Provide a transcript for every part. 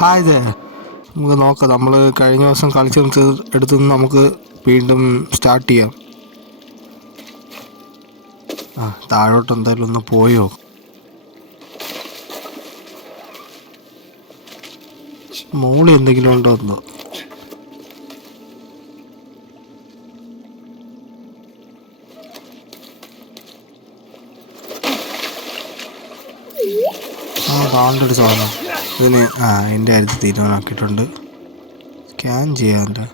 Hi ദേ, നമുക്ക് നോക്കാം. നമ്മൾ കഴിഞ്ഞ ദിവസം കളിച്ച് എടുത്തുനിന്ന് നമുക്ക് വീണ്ടും സ്റ്റാർട്ട് ചെയ്യാം. താഴോട്ട് എന്തായാലും ഒന്ന് പോയോ. മോളി എന്തെങ്കിലും ഉണ്ടോ എന്തോ. കാണൊരു സാധനം ഇതിന് എൻ്റെ കാര്യത്തിൽ തീരുമാനമാക്കിയിട്ടുണ്ട്. സ്കാൻ ചെയ്യാൻ്റെ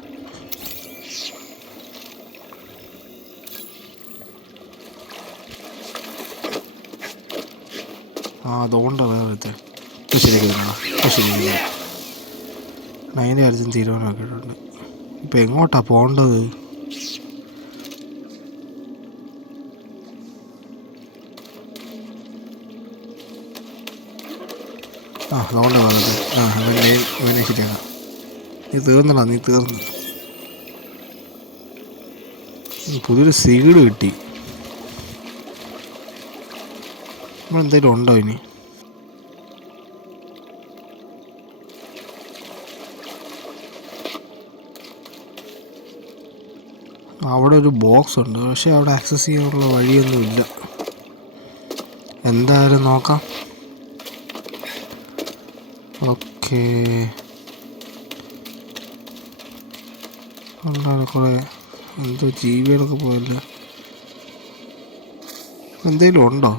അതുകൊണ്ടാണ് വേറെ ശരിയാക്കിയതാണ്. ശരിയാക്കിയത് അതിൻ്റെ കാര്യത്തിൽ തീരുമാനമാക്കിയിട്ടുണ്ട്. ഇപ്പം എങ്ങോട്ടാണ് പോകേണ്ടത്? അതുകൊണ്ട് പറഞ്ഞത് ഇവനെ ശരിയാക്കാം. നീ തീർന്നടാ, നീ തീർന്നു. പുതിയൊരു സീഡ് കിട്ടി. നമ്മളെന്തെങ്കിലും ഉണ്ടോ ഇനി? അവിടെ ഒരു ബോക്സ് ഉണ്ട്, പക്ഷെ അവിടെ ആക്സസ് ചെയ്യാനുള്ള വഴിയൊന്നുമില്ല. എന്തായാലും നോക്കാം. ഓക്കെ, ഉണ്ടാണ് കുറേ എന്തോ ജീവികളൊക്കെ പോയല്ലേ. എന്തെങ്കിലും ഉണ്ടോ?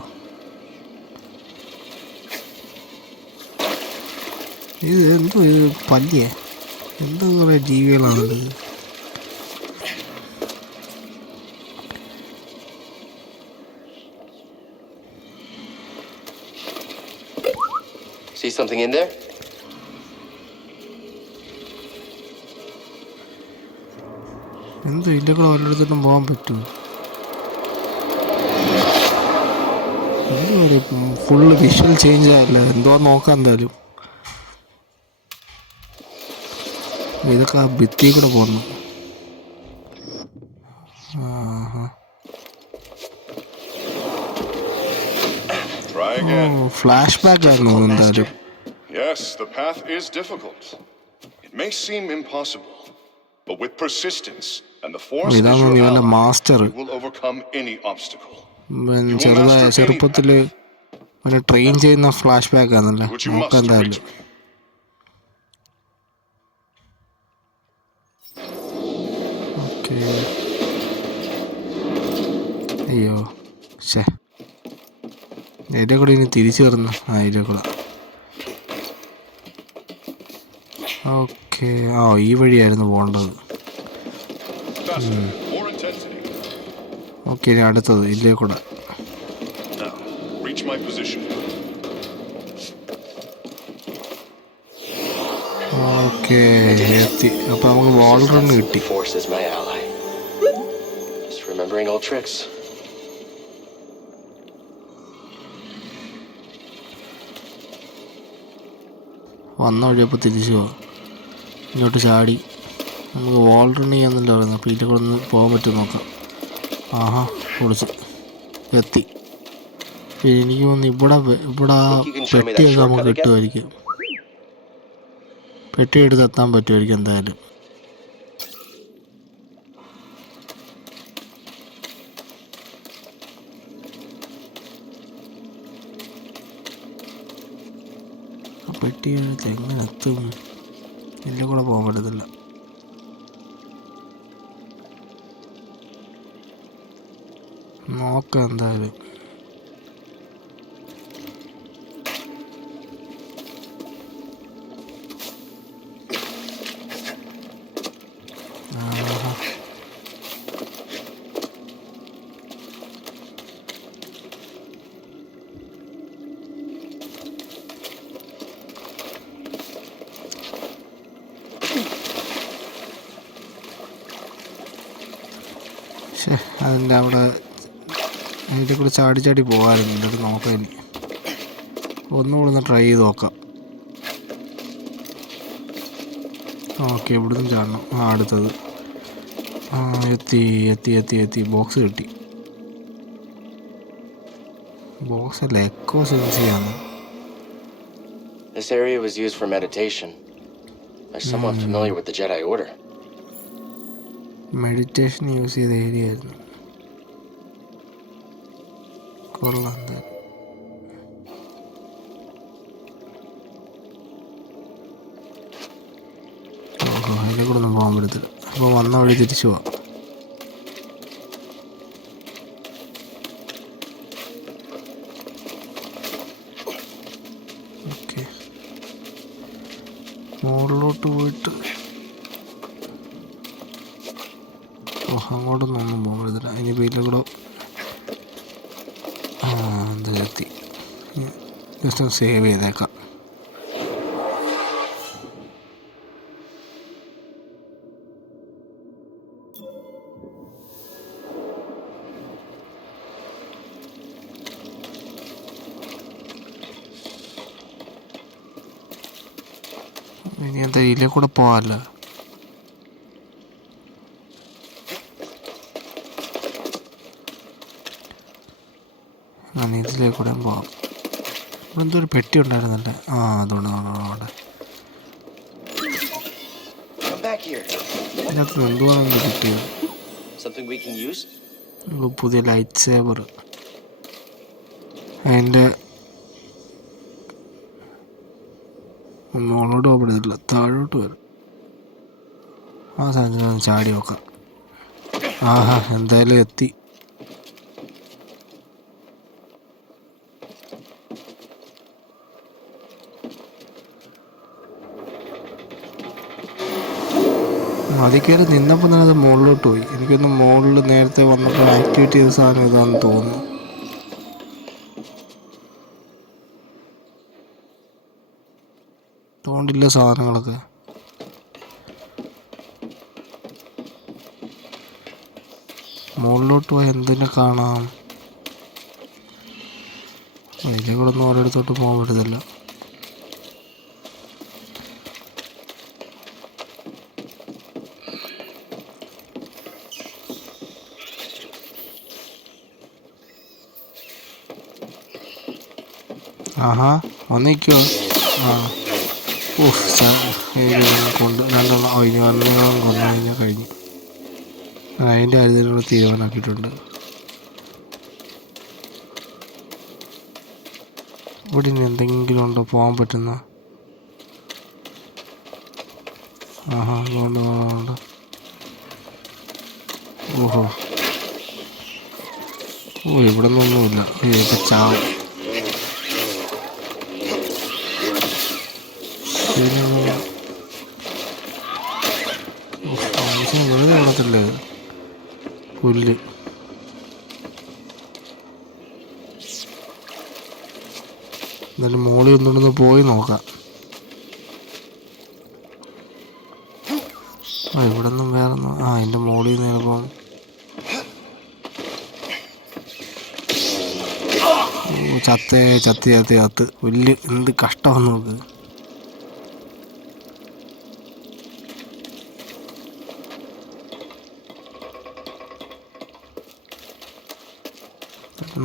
ഇത് എന്തോ ഇത് പല്ലിയേ, എന്തോ കുറേ ജീവികളാണത്. See something in there? എന്തോ ഇതിൻ്റെ കൂടെ വല്ലയിടത്തോട്ടും പോകാൻ പറ്റുമോ? എന്തോ ഫുള്ള് വിഷ്വൽ ചേഞ്ച് ആയല്ലേ, എന്തോ നോക്കാം. എന്തായാലും ഇതൊക്കെ ആ ഭിത്തി കൂടെ പോകുന്നു. ഫ്ലാഷ് ബാക്ക് ആയിരുന്നു എന്തായാലും. Yes, the path is difficult. It may seem impossible, but with persistence and the force as your ally, you will overcome any obstacle. ചെറുപ്പത്തിൽ ട്രെയിൻ ചെയ്യുന്ന ഫ്ലാഷ് ബാക്ക് ആണല്ലേ. നോക്കാം എന്തായാലും. ഓക്കെ, അയ്യോ ശേ, ഇതിൻ്റെ കൂടെ ഇനി തിരിച്ചു കയറുന്നു. ഇതിൻ്റെ കൂടെ ഓക്കെ. ഈ വഴിയായിരുന്നു പോകേണ്ടത്. ഓക്കെ, ഇനി അടുത്തത് ഇതിലേ കൂടെ. ഓക്കെ, എത്തി. അപ്പം നമുക്ക് വാൾ റൺ കിട്ടി. വന്ന വഴിയപ്പോൾ തിരിച്ചു പോവാം. ഇങ്ങോട്ട് ചാടി നമുക്ക് വാൾ റൺ ചെയ്യാന്നല്ല പറയുന്നത്. അപ്പോൾ ഇതിൻ്റെ കൂടെ ഒന്ന് പോകാൻ പറ്റുമോ നോക്കാം. പൊളിച്ച് എത്തി. എനിക്ക് തോന്നുന്നു ഇവിടെ പെട്ടിയൊക്കെ നമുക്ക് കിട്ടുമായിരിക്കും. പെട്ടി എടുത്ത് എത്താൻ പറ്റുമായിരിക്കും എന്തായാലും. പെട്ടി എടുത്ത് എങ്ങനെ എത്തും? ഇതിൻ്റെ കൂടെ പോകാൻ പറ്റത്തില്ല. നോക്കാം എന്തായാലും. അതിൻ്റെ അവിടെ അതിൻ്റെ കൂടെ ചാടി ചാടി പോകാറുണ്ട്. എന്നിട്ട് നോക്കാം, ഇനി ഒന്നുകൂടെ ഒന്ന് ട്രൈ ചെയ്ത് നോക്കാം. ഓക്കെ, ഇവിടുന്ന് ചാടണം. അടുത്തത് എത്തി എത്തി എത്തി എത്തി ബോക്സ് കിട്ടി. ബോക്സ് അല്ല, എക്കോ സെൻസ് ചെയ്യാന്ന്. This This area was used for meditation. I'm somewhat familiar with the Jedi Order. Meditation use ചെയ്ത ഏരിയ ആയിരുന്നു. കൊള്ളാം. ഓഹോ, അതിനെ കൂടെ ഒന്നും പോകാൻ പറ്റത്തില്ല. അപ്പോൾ വന്ന വഴി തിരിച്ചു പോവാം. ഓക്കെ, മുകളിലോട്ട് പോയിട്ട് അങ്ങോട്ടൊന്നും ഒന്നും പോകാൻ പറ്റത്തില്ല. ഇനിയിപ്പോൾ ഇതിലെ കൂടെ എത്തി. ജസ്റ്റ് ഒന്ന് സേവ് ചെയ്തേക്കാം. ഇനി എന്താ ഇതിലെ കൂടെ പോവാമല്ലോ. ഇതിലേ കൂടെ പോവാം. ഇവിടെ എന്തോ ഒരു പെട്ടി ഉണ്ടായിരുന്നല്ലേ. അതുകൊണ്ട് അവിടെ ഇതിനകത്ത് എന്തുവാണെന്ന് കിട്ടിയത്. പുതിയ ലൈറ്റ് സേബർ. അതിൻ്റെ മുകളോട്ട് പോകാൻ പറ്റത്തില്ല, താഴോട്ട് വരും. ആ സാധനത്തിന് ചാടി നോക്കാം. എന്തായാലും എത്തി. അതിൽ കയറി നിന്നപ്പോൾ തന്നെ അത് മുകളിലോട്ട് പോയി. എനിക്കൊന്ന് മുകളിൽ നേരത്തെ വന്നപ്പോൾ ആക്ടിവേറ്റ് ചെയ്ത സാധനം ഇതാണെന്ന് തോന്നുന്നു. തോണ്ടില്ല സാധനങ്ങളൊക്കെ. മുകളിലോട്ട് പോയി എന്തിനെ കാണാം. അതിലെ കൂടെ ഒന്നും ഓരോരുത്തോട്ട് പോകാൻ പറ്റത്തില്ല. വന്നിക്കോ. കൊണ്ട് രണ്ടെണ്ണം ഇനി വന്നെണ്ണം കൊന്നു കഴിഞ്ഞാൽ കഴിഞ്ഞു. അതിൻ്റെ കാര്യത്തിലുള്ള തീരുമാനമാക്കിയിട്ടുണ്ട്. ഇവിടെ ഇനി എന്തെങ്കിലും ഉണ്ടോ പോകാൻ പറ്റുന്ന? അതുകൊണ്ട് ഇവിടെ നിന്നൊന്നുമില്ല. ഇതൊക്കെ ചാവും. വെറുതെ കാണത്തില്ലേ പുല്ല്. എന്നാലും മോളിൽ ഒന്നുകൊണ്ടൊന്ന് പോയി നോക്കാം. ഇവിടെ ഒന്നും വേറെ അതിൻ്റെ മോളിൽ നിന്ന് ചിലപ്പം ചത്ത് പുല്ല്. എന്ത് കഷ്ടമാണെന്ന് നോക്ക്.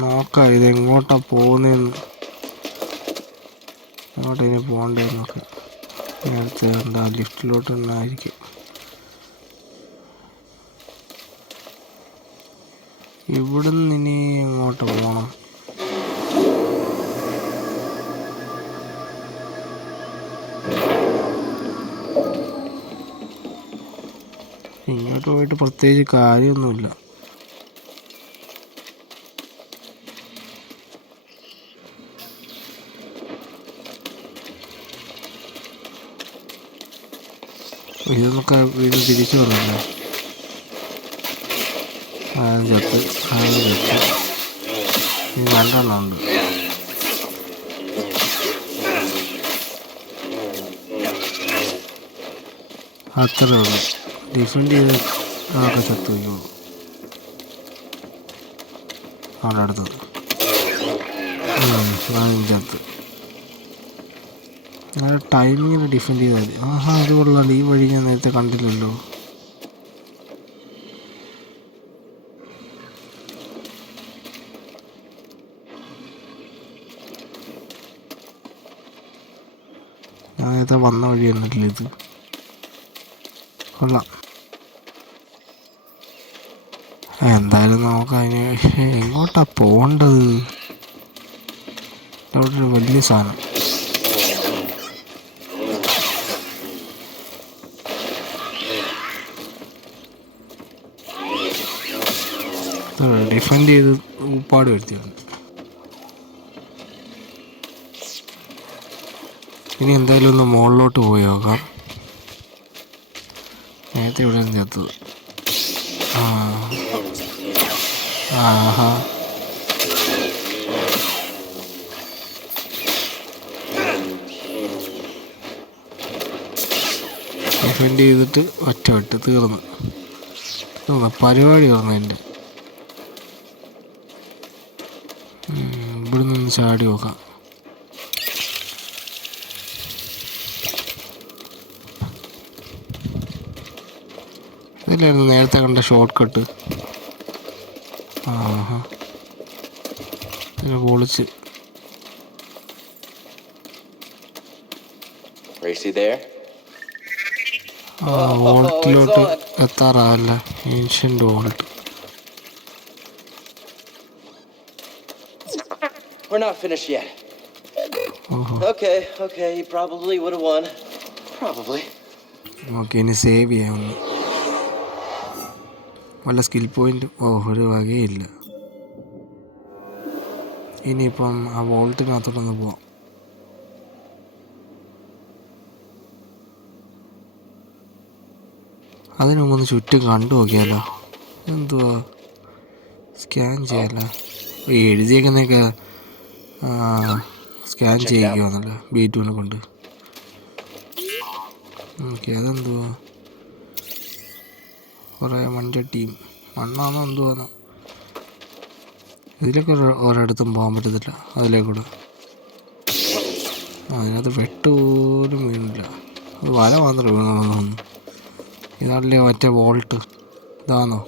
നോക്കാം ഇതെങ്ങോട്ടാ പോകുന്നതെന്ന്. അങ്ങോട്ട് ഇനി പോകണ്ടേന്നൊക്കെ. അടുത്ത് എന്താ ലിഫ്റ്റിലോട്ട് തന്നെ ആയിരിക്കും. ഇവിടുന്ന് ഇനി ഇങ്ങോട്ട് പോകണം. ഇങ്ങോട്ട് പോയിട്ട് പ്രത്യേകിച്ച് കാര്യമൊന്നുമില്ല. ഇതൊക്കെ വീട് തിരിച്ചു വന്നല്ലോ. ചത്ത് ഇനി രണ്ടെണ്ണം ഉണ്ട്. അത്രേ ഉള്ളൂ. ഡിഫെൻഡ് ചെയ്ത് അതൊക്കെ ചത്ത് വയ്ക്കുള്ളൂ. അവിടെ അടുത്തത് ചത്ത്. ടൈമിങ്ങിന് ഡിഫെൻഡ് ചെയ്താൽ മതി. അത് കൊള്ളാണ്ട്. ഈ വഴി ഞാൻ നേരത്തെ കണ്ടില്ലല്ലോ. നേരത്തെ വന്ന വഴി തന്നിട്ടില്ല ഇത്. കൊള്ളാം. എന്തായാലും നമുക്ക് അതിന് എങ്ങോട്ടാ പോകേണ്ടത്? അവിടെ ഒരു വലിയ സാധനം. ഡിഫെൻഡ് ചെയ്ത് ഉപ്പാട് വരുത്തിയിട്ടുണ്ട്. ഇനി എന്തായാലും ഒന്ന് മുകളിലോട്ട് പോയി നോക്കാം. നേരത്തെ ഇവിടെ ചേർത്തത്. ആഹാ, ഡിഫെൻഡ് ചെയ്തിട്ട് ഒറ്റ വെട്ട് തീർന്നു. പരിപാടി തീർന്നു എൻ്റെ. ഇവിടെ നിന്ന് ചാടി നോക്കാം. ഇതിലായിരുന്നു നേരത്തെ കണ്ട ഷോർട്ട് കട്ട്. ആഹാ, പൊളിച്ച്. വോൾട്ടിലോട്ട് എത്താറാവല്ല. Ancient vault. We're not finished yet. Okay, you probably would have won. Probably. Okay, ഇനി സേവ് ചെയ്യാം. വല്ല സ്കിൽ പോയിന്റ് ഒരു വകയില്ല. ഇനിയിപ്പം ആ വോൾട്ടിനകത്തോട്ടൊന്ന് പോവാം. അതിന് മുമ്പ് ചുറ്റും കണ്ടു നോക്കിയാലോ. എന്തുവാ സ്കാൻ ചെയ്യാലോ. ഈ എഴുതിയേക്കുന്നൊക്കെ സ്കാൻ ചെയ്യിക്കുവാന്നല്ലോ B2 കൊണ്ട്. ഓക്കെ, അതെന്തുവാ കുറേ മൺചട്ടിയും മണ്ണാണോ എന്തുവാന്നോ. ഇതിലൊക്കെ ഒരിടത്തും പോകാൻ പറ്റത്തില്ല അതിലേക്കൂടെ. അതിനകത്ത് വെട്ടുപോലും വീണില്ല. അത് വല മാത്രമേ വീണോന്നു. ഇതാണല്ലേ മറ്റേ വോൾട്ട്. ഇതാണോ?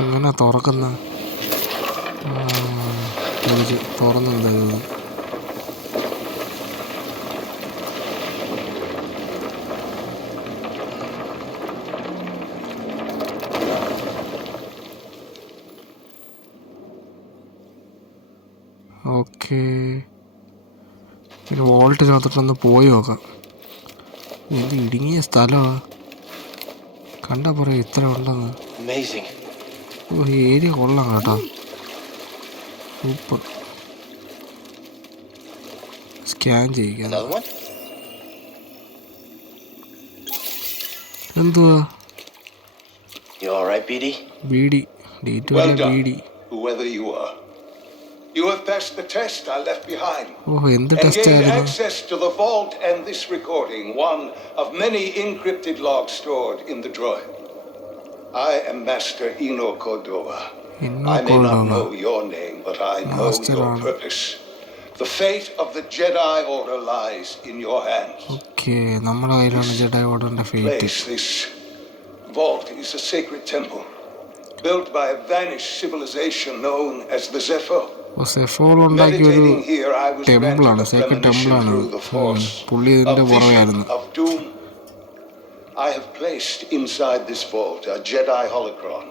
എങ്ങനെ തുറക്കുന്ന? തുറന്നെന്താ? ഓക്കെ, പിന്നെ വോൾട്ടിനകത്തോട്ടൊന്ന് പോയി നോക്കാം. ഇത് ഇടുങ്ങിയ സ്ഥലമാണ്. കണ്ടാ പറയാം ഇത്ര ഉണ്ടെന്ന്. ഏരിയ കൊള്ളാം കേട്ടോ, സൂപ്പർ. സ്കാൻ ചെയ്യിക്കാൻ എന്തുവാ? Beedi beedi. You have passed the test I left behind. And gained access to the vault and this recording, one of many encrypted logs stored in the droid. I am Master Eno Cordova. I may not know your name, but I know your purpose. The fate of the Jedi Order lies in your hands. Okay, nammala kaiyilana Jedi Order inde fate. This vault is a sacred temple built by a vanished civilization known as the Zepho. സെഫോൾ ഉണ്ടാക്കിയ ഒരു ടെമ്പിളാണ്, Sacred ടെമ്പിളാണ്. പുള്ളി ഇതിൻ്റെ പുറകെയായിരുന്നു. I have placed inside this vault a Jedi holocron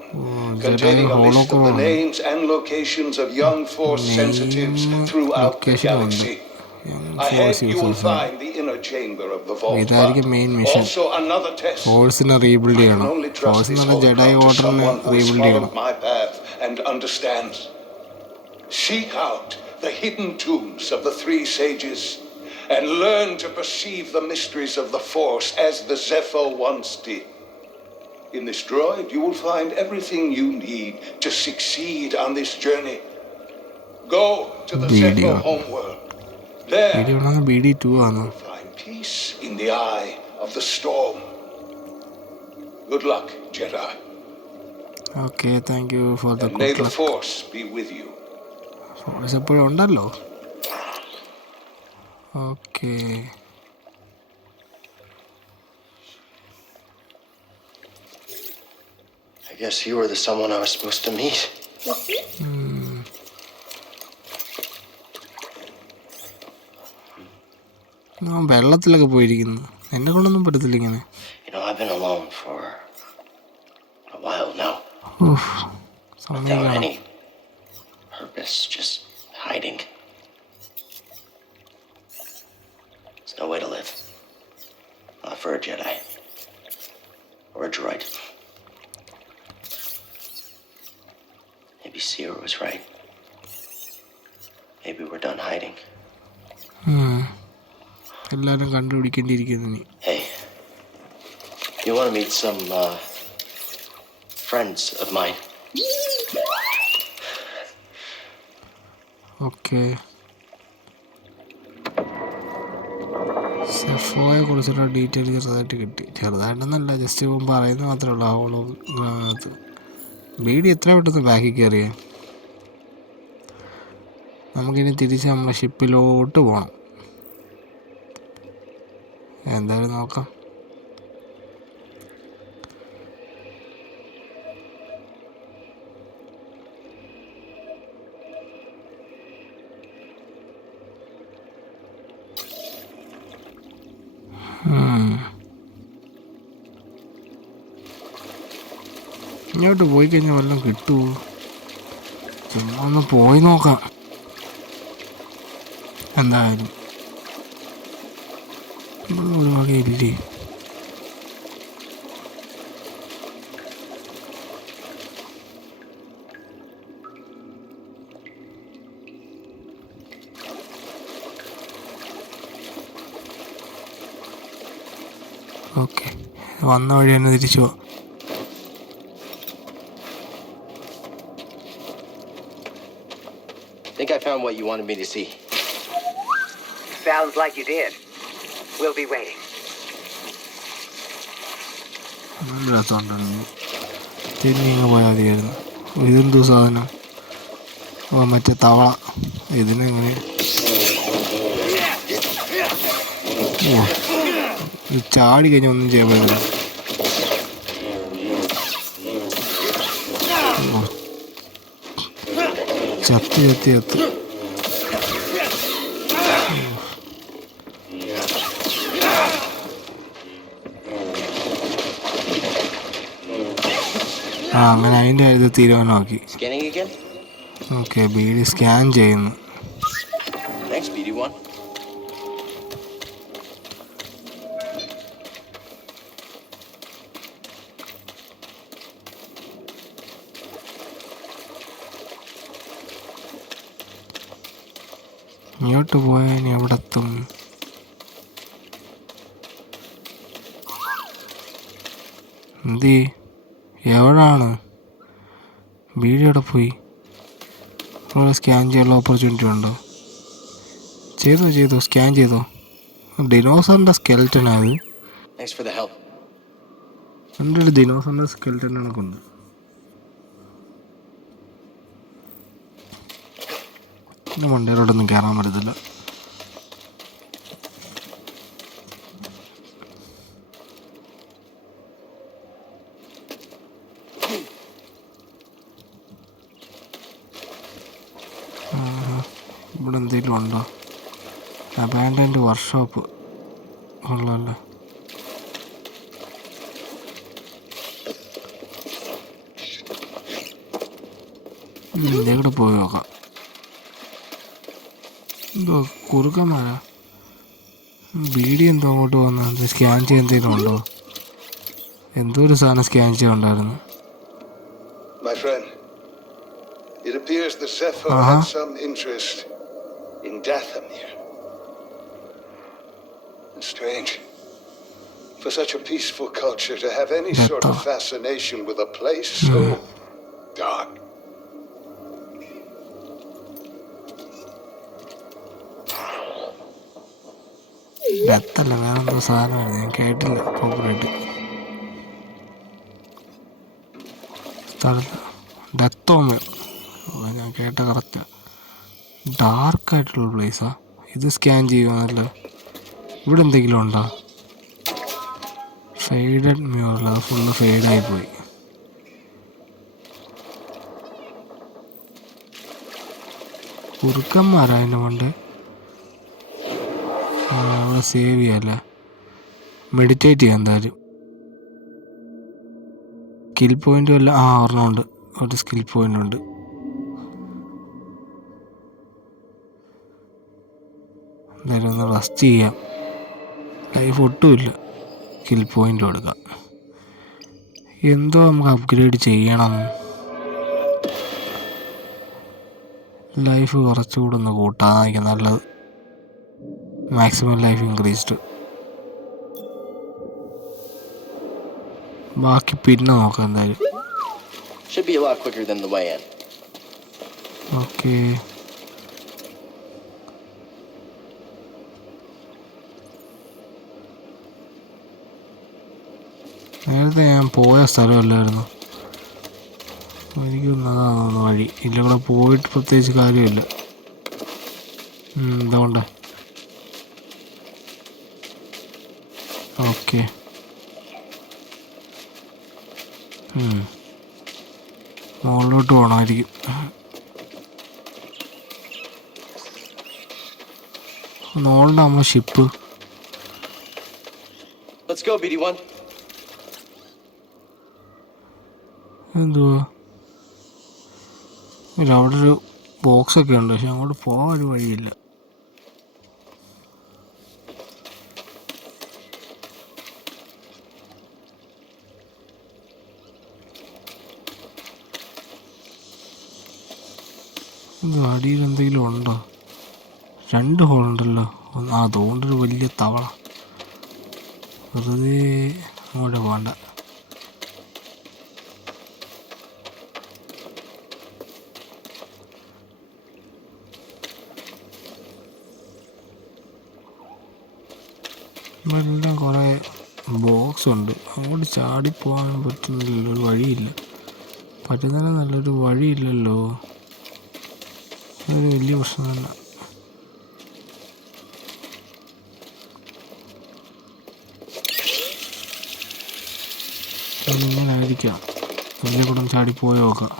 containing a list of the names and locations of young Force sensitives throughout the galaxy. Ahead you will find the inner chamber of the vault. ഇതായിരിക്കും main mission. ഫോഴ്സിനെ rebuild ചെയ്യണം. ഫോഴ്സിനെ ജെഡൈ ഓർഡറിനെ rebuild ചെയ്യണം. Seek out the hidden tombs of the three sages and learn to perceive the mysteries of the Force as the Zepho once did. In this droid, you will find everything you need to succeed on this journey. Go to the Zepho homeworld. There, you will find peace in the eye of the storm. Good luck, Jedi. Okay, thank you for the good luck. May the Force be with you. Force എപ്പോഴും ഉണ്ടല്ലോ. Okay, I guess you were the someone I was supposed to meet. വെള്ളത്തിലൊക്കെ പോയിരിക്കുന്നു. എന്നെ കൊണ്ടൊന്നും പറ്റത്തില്ല ഇങ്ങനെ. You know, I've been alone for a while now. Without any purpose, just hiding. There's no way to live. Not for a Jedi. Or a droid. Maybe Seer was right. Maybe we're done hiding. എല്ലാരും കണ്ടുപിടിക്കേണ്ടിയിരിക്കുന്നു നീ. Hey, you want to meet some friends of mine? Okay. സെഫോയെ കുറിച്ചുള്ള detail ചെറുതായിട്ട് കിട്ടി. ചെറുതായിട്ടൊന്നല്ല, just ഇപ്പം പറയുന്നത് മാത്രമേ ഉള്ളൂ. അവളോ ഗ്രഹത്ത് ബീഡി എത്ര പെട്ടെന്ന് ബാക്കിൽ കയറിയേ. നമുക്കിനി തിരിച്ച് നമ്മുടെ ഷിപ്പിലോട്ട് പോകണം. എന്തായാലും നോക്കാം. ഇങ്ങോട്ട് പോയി കഴിഞ്ഞാൽ വല്ലതും കിട്ടുമോ? ചുമ്മാ ഒന്ന് പോയി നോക്കാം. എന്തായാലും ഒരു വകയില്ലേ. ഓക്കെ, വന്ന വഴി തന്നെ തിരിച്ചു പോവാം. Think I found what you wanted me to see. Sounds like you did. We'll be waiting. നല്ല രസമുണ്ടായിരുന്നു. തിരിഞ്ഞിങ്ങ് പോയാൽ മതിയായിരുന്നു. ഇതെന്തോ സാധനം? മറ്റേ തവള. ഇതിനെങ്ങനെ ചാടി കഴിഞ്ഞാൽ ഒന്നും ചെയ്യാൻ പറ്റില്ല. ചത്ത് ചത്ത് ചത്ത്. അങ്ങനെ അതിൻ്റെ ഇത് തീരുമാനമാക്കി. ഓക്കെ, ബീഡി സ്കാൻ ചെയ്യുന്നു. ഇങ്ങോട്ട് പോയാൽ ഇനി എവിടെ എത്തും? എന്തി എവിടാണ് ബീഡി? എവിടെ പോയി? ഇവിടെ സ്കാൻ ചെയ്യാനുള്ള ഓപ്പർച്യൂണിറ്റി ഉണ്ടോ? ചെയ്തോ സ്കാൻ ചെയ്തോ. ഡിനോസറിൻ്റെ സ്കെൽറ്റനാണ് അത്. എൻ്റെ ഒരു ഡിനോസറിൻ്റെ സ്കെൽറ്റനാണ് കൊണ്ട്. പിന്നെ മണ്ടയിലോട്ടൊന്നും കയറാൻ പറ്റത്തില്ല. ഇവിടെ എന്തെങ്കിലും ഉണ്ടോ? അബാൻഡൻഡ് വർക്ക്ഷോപ്പ് ഉള്ളല്ലേ. ഇവിടെ പോയി നോക്കാം. എന്തോ കുറുക്കന്മാരാ? ബീഡി എന്തോ അങ്ങോട്ട് വന്നത് സ്കാൻ ചെയ്യാൻ എന്തെങ്കിലും ഉണ്ടോ? എന്തോ ഒരു സാധനം scan ചെയ്യാനുണ്ടായിരുന്നു. My friend, it appears the Zephyr had some interest in Dathomir. It's strange for such a peaceful culture to have any sort of fascination with a place so dark. ഡെത്തല്ല, വേറെന്തോ സാധനമായിരുന്നു. ഞാൻ കേട്ടില്ല പ്രോപ്പറായിട്ട്. സ്ഥലത്ത് ഡെത്തോമ് ഞാൻ കേട്ട കറക്റ്റാ. ഡാർക്കായിട്ടുള്ള പ്ലേസാ ഇത്. Scan ചെയ്യുവാണല്ലോ. ഇവിടെ എന്തെങ്കിലും ഉണ്ടോ? Faded mural. അത് ഫുള്ള് ഫെയ്ഡായി പോയി. കുറുക്കന്മാരാ അതിൻ്റെ കൊണ്ട് അവിടെ സേവ് ചെയ്യല്ല, മെഡിറ്റേറ്റ് ചെയ്യാം എന്തായാലും. സ്കിൽ പോയിന്റ് വല്ല ഒരെണ്ണമുണ്ട്, ഒരു സ്കിൽ പോയിന്റ് ഉണ്ട്. എന്തായാലും ഒന്ന് റെസ്റ്റ് ചെയ്യാം, ലൈഫ് ഒട്ടുമില്ല. സ്കിൽ പോയിന്റ് കൊടുക്കാം. എന്തോ നമുക്ക് അപ്ഗ്രേഡ് ചെയ്യണം. ലൈഫ് കുറച്ചുകൂടെ ഒന്ന് കൂട്ടാതായിരിക്കും നല്ലത്. Maximum life increased. ബാക്കി പിന്നെ നോക്കാം എന്തായാലും. Should be a lot quicker than the way in. Okay, നേരത്തെ ഞാൻ പോയ സ്ഥലമല്ലായിരുന്നു. എനിക്കൊന്നതാണ് വഴി. ഇല്ല, ഇവിടെ പോയിട്ട് പ്രത്യേകിച്ച് കാര്യമില്ല. എന്തുകൊണ്ട് ഓക്കെ. മുകളിലോട്ട് പോകണമായിരിക്കും. മുകളിലാകുമ്പോ ഷിപ്പ്. Let's go, BD1. എന്തുവാ ഇല്ല, അവിടെ ഒരു ബോക്സൊക്കെ ഉണ്ട്, പക്ഷെ അങ്ങോട്ട് പോകാൻ ഒരു വഴിയില്ല. അടിയിൽ എന്തെങ്കിലും ഉണ്ടോ? 2 ഹോളുണ്ടല്ലോ. അതുകൊണ്ടൊരു വലിയ തവള. വെറുതെ അങ്ങോട്ട് പോകണ്ട. എല്ലാം കുറേ ബോക്സ് ഉണ്ട്. അങ്ങോട്ട് ചാടിപ്പോകാൻ പറ്റുന്നില്ലല്ലോ, ഒരു വഴിയില്ല. പറ്റുന്ന നല്ലൊരു വഴിയില്ലല്ലോ, അതൊരു വലിയ പ്രശ്നം തന്നെ. ഇങ്ങനെ ആയിരിക്കാം. വലിയ കൂടം ചാടിപ്പോയി നോക്കാം.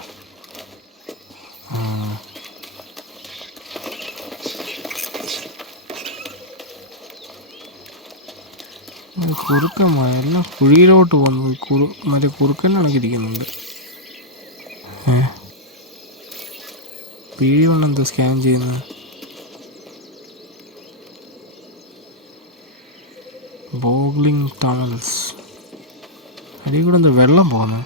കുറുക്കന്മാർ എല്ലാം കുഴിയിലോട്ട് പോകുന്നത്. മറ്റേ കുറുക്കനാണ് ഇരിക്കുന്നുണ്ട്. പിഴി കൊണ്ട് എന്താ സ്കാൻ ചെയ്യുന്നത്? ബോഗ്ലിംഗ് ടണൽസ്. അടിയിൽ കൂടെ എന്താ വെള്ളം പോകുന്നത്?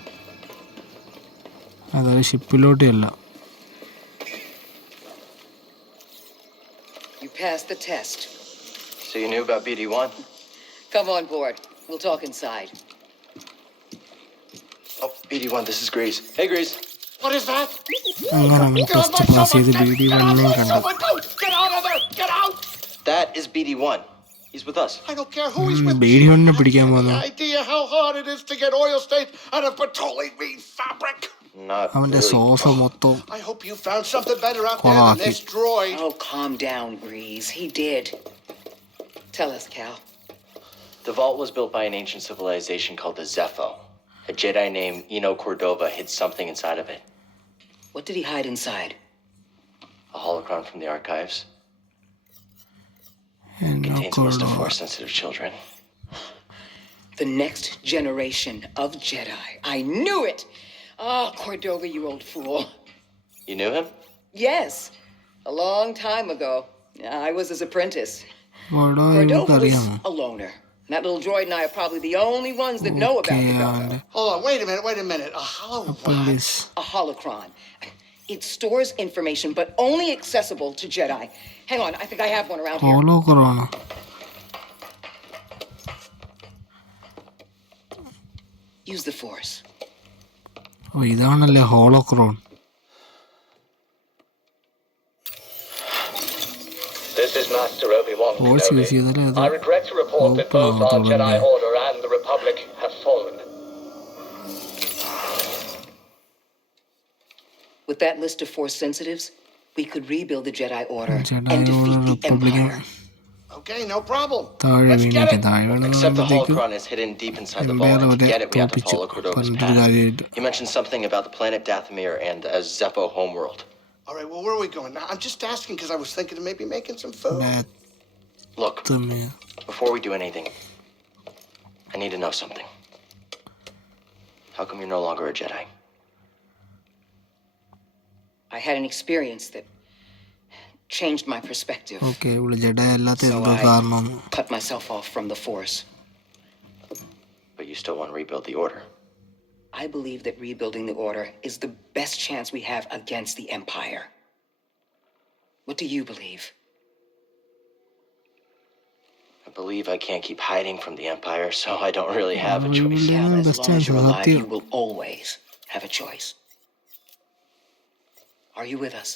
അതായത് ഷിപ്പിലോട്ടേ അല്ല. You passed the test. So you knew about BD1? Come on board. We'll talk inside. Oh, BD1, this is Grease. Hey, Grease. What is that? അങ്ങനെ അവൻ ടെസ്റ്റ് പാസ് ചെയ്ത് BD1 കണ്ടു. Get out of there! Get out! That is BD1. He's with us. I don't care who he's with. BD1 പിടിക്കാൻ പോകുന്നു. Any idea how hard it is to get oil stains out of petroleum fabric? Not അവന്റെ really. Sofa മൊത്തം I hope you found something better out there than this droid. Oh, calm down, Grease. He did. Tell us, Cal. The vault was built by an ancient civilization called the Zepho. A Jedi named Eno Cordova hid something inside of it. What did he hide inside? A holocron from the archives. എന്നെ Contains a list of Force-sensitive children. The next generation of Jedi. I knew it! Ah, Cordova, you old fool. You knew him? Yes, a long time ago. I was his apprentice. ഇവിടെ Cordova was എനിക്കറിയാമോ? a loner. And that little droid and I are probably the only ones that know about the Bello. അവന്റെ Hold on, wait a minute. A hollow what? appendix. A holocron. It stores information, but only accessible to Jedi. Hang on, I think I have one around here. Hollow കുറവാണ്. Use the Force. ഓ ഇതാണല്ലേ ഹോളോക്രോൺ. This is Master Obi-Wan force use Kenobi. ചെയ്താലേ അത് I regret to report that both our open Jedi ആവത്തുള്ളൂ. Order and the Republic have fallen. With that list of Force sensitives, we could rebuild the Jedi Order Jedi and defeat Order, the Republican. Empire. Okay, no problem. താഴെ Let's get വീണേക്ക് it. താഴെ Except the വീണപ്പോഴത്തേക്ക് holocron is hidden deep inside the empire vault. And to അവരെ get it, we have to തോപ്പിച്ചു. follow Cordova's പറഞ്ഞിട്ടൊരു path. കാര്യമായിട്ട്. You mentioned something about the planet Dathomir and a Zepho homeworld. All right, well, where are we going? Now, I'm just asking because I was thinking of maybe making some food. Look, ബാത്റൂമിൽ before we do anything, I need to know something. How come you're no longer a Jedi? I had an experience that changed my perspective. Okay ഇവിടെ ജഡ അല്ലാത്ത So എന്തോ I കാരണം cut myself off from the Force. But you still want to rebuild the Order. I believe that rebuilding the Order is the best chance we have against the Empire. What do you believe? I believe I can't keep hiding from the Empire, so I don't really have a choice. Rebuilding Well, the as best long as you're chance, alive, സത്യം. you will always have a choice. Are you with us?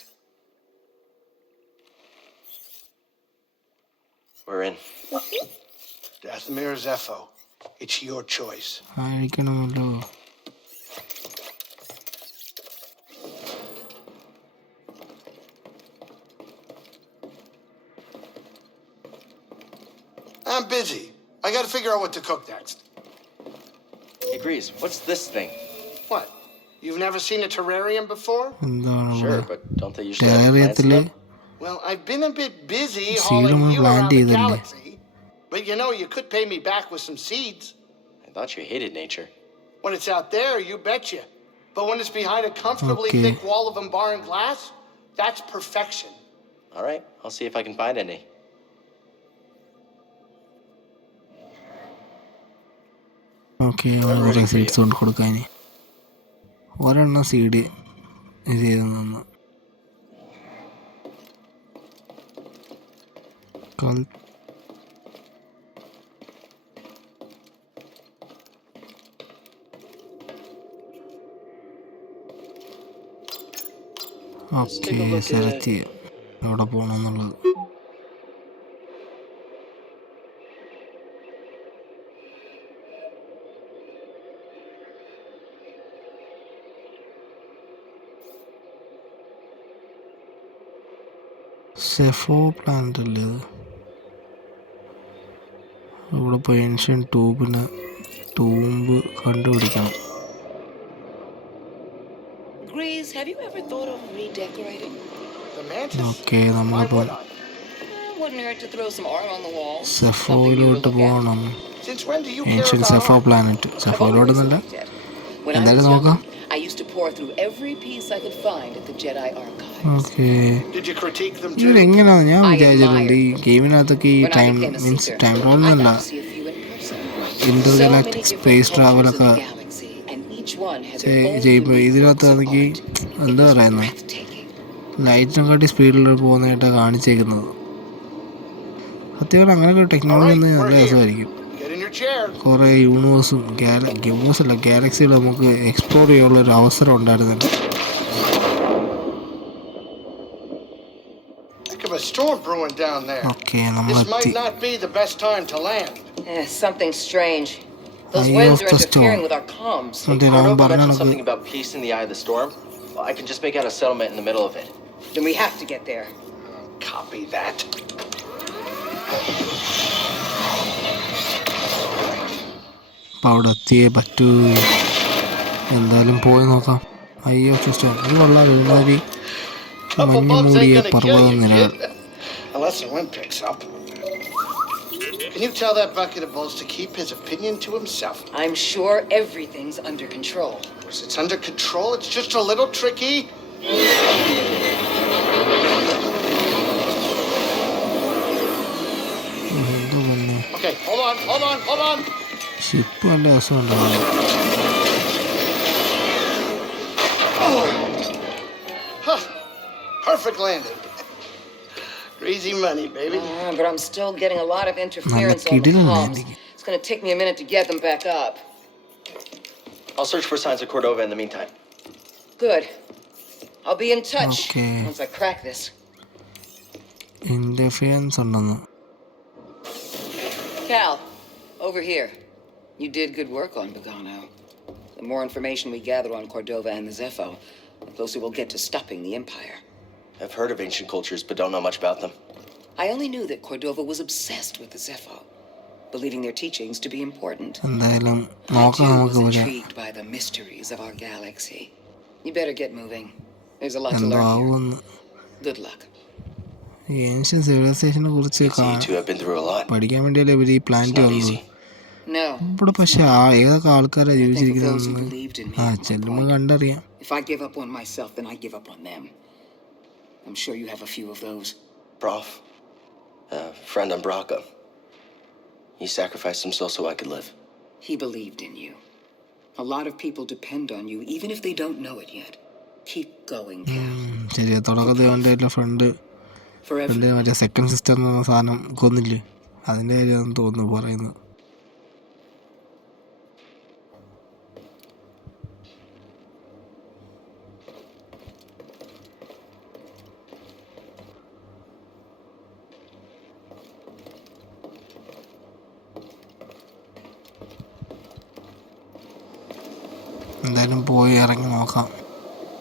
We're in. Dathomir Zepho, it's your choice. ആയിരിക്കണമല്ലോ. I'm busy. I gotta figure out what to cook next. Hey, Grease, what's this thing? What? You've never seen a terrarium before? എന്താണ് Sure, ഇവിടെ but don't they usually have plants in കേരളത്തില് them? Well, I've been a bit busy Seed hauling നമ്മൾ you plant around the ചെയ്തല്ലേ? galaxy. But you know, you could pay me back with some seeds. I thought you hated nature. When it's out there, you betcha. But when it's behind a comfortably Okay. thick wall of Umbaran glass, that's perfection. All right, I'll see if I can find any. Okay കുറേ seeds കൊണ്ട് കൊടുക്കാൻ ഒരെണ്ണം seed ഇത് ചെയ്ത് നിന്ന് okay select ചെയ്യാം എവിടെ പോകണമെന്നുള്ളത്. സെഫോ plant അല്ലേ അത്? ഇവിടെ ഇപ്പോൾ ഏൻഷ്യൻ ടൂമ്പ് കണ്ടുപിടിക്കണം. Grease, have you ever thought of redecorating? The mantis? Okay Why നമ്മളിപ്പോൾ would I? Wouldn't hurt to throw some art on the wall. സെഫോയിലോട്ട് പോകണം. Since when do you care ancient about സെഫോ art? Planet. I've always സെഫോയിലോട്ടൊന്നല്ല, liked it. When I എന്തായാലും was young, നോക്കാം. I used to pour through every piece I could find at the Jedi Archives. Okay Did you critique them too? ഇവരെങ്ങനെയാണ് ഞാൻ വിചാരിച്ചിട്ടുണ്ട് ഈ ഗെയിമിനകത്തൊക്കെ ഈ When I time became a means seeker, time I ട്രാവലൊന്നല്ല, got to see a few in person. Inter So many ഗാലാക്ടിക് different space cultures in ട്രാവലൊക്കെ the galaxy, and each one had their own ചെയ്യുമ്പോൾ unique works of ഇതിനകത്താണെങ്കിൽ art. It എന്താ was പറയുന്നത്, breathtaking. ലൈറ്റിനെ കാട്ടി സ്പീഡിൽ പോകുന്നതായിട്ടാണ് കാണിച്ചേക്കുന്നത്. സത്യങ്ങൾ അങ്ങനെയൊക്കെ technology ഒന്ന് നല്ല രസമായിരിക്കും. Get in your chair. കുറേ യൂണിവേഴ്സും യൂണിവേഴ്സല്ല ഗാലക്സികൾ നമുക്ക് എക്സ്പ്ലോർ ചെയ്യാനുള്ള ഒരു അവസരം ഉണ്ടായിരുന്നില്ല. Think of a storm brewing down there. Okay This നമ്മളെത്തി. might not be the best time to land. Something strange. Those Eye winds of are the interfering storm. with our comms. അതെ ഞാൻ Cordova പറഞ്ഞ mentioned കണക്ക് something about peace in the eye of the storm. Well, I can just make out a settlement in the middle of it. Then we have to get there. Copy that. അപ്പം അവിടെ എത്തിയേ പറ്റൂ. എന്തായാലും പോയി നോക്കാം. അയ്യോ system ഇത് കൊള്ളാം. ഒരുമാതിരി Couple മഞ്ഞ് bumps ain't മൂടിയ gonna kill പർവ്വത you, നിരകൾ. kid. Unless the wind picks up. Can you tell that bucket of balls to keep his opinion to himself? I'm sure everything's under control. Of course, it's under control. It's just a little tricky. എന്തോ പിന്നെ Okay, hold on. Ship നല്ല രസമുണ്ടാവും. Huh. Perfect landing. Greasy money, baby. But I'm still getting a lot of interference on the കിടിലം comms. landing. It's going to take me a minute to get them back up. I'll search for signs of Cordova in the meantime. Good. I'll be in touch Okay. once I crack this. ഇൻ്റർഫിയൻസ് ഉണ്ടെന്ന്. Cal, over here. You did good work on Bogano. The more information we gather on Cordova and the Zepho, the closer we'll get to stopping the Empire. I've heard of ancient cultures, but don't know much about them. I only knew that Cordova was obsessed with the Zepho, believing their teachings to be important. എന്തായാലും I നോക്കാം too നമുക്ക് was ഇവിടെ. intrigued by the mysteries of our galaxy. You better get moving. There's a lot to എന്തോ learn here. ആവുമെന്ന്. Good luck. ഈ ancient സിവിലൈസേഷനെ കുറിച്ച് So you two have been through a lot. പഠിക്കാൻ വേണ്ടിയല്ലേ ഇവർ ഈ It's പ്ലാന്റ് not വന്നത്. easy. No. ഇവിടെ പക്ഷെ ഏതൊക്കെ ആൾക്കാരാണ് I think of those who ജീവിച്ചിരിക്കുന്നതെന്ന് believed in me. ആ at one ചെല്ലുമ്പോൾ point. കണ്ടറിയാം. If I give up on myself, then I give up on them. I'm sure you have a few of those. Prof, friend on Bracca. He sacrificed himself so I could live. He believed in you. A lot of people depend on you, even if they don't know it yet. Keep going, Cal. ശരിയാ, തുടക്കത്തിൽ അവൻ്റെ front Forever. മറ്റേ second sister എന്ന സാധനം കൊന്നില്ലേ, അതിൻ്റെ കാര്യമാണെന്ന് തോന്നുന്നു പറയുന്നത്. എന്തായാലും പോയി ഇറങ്ങി നോക്കാം.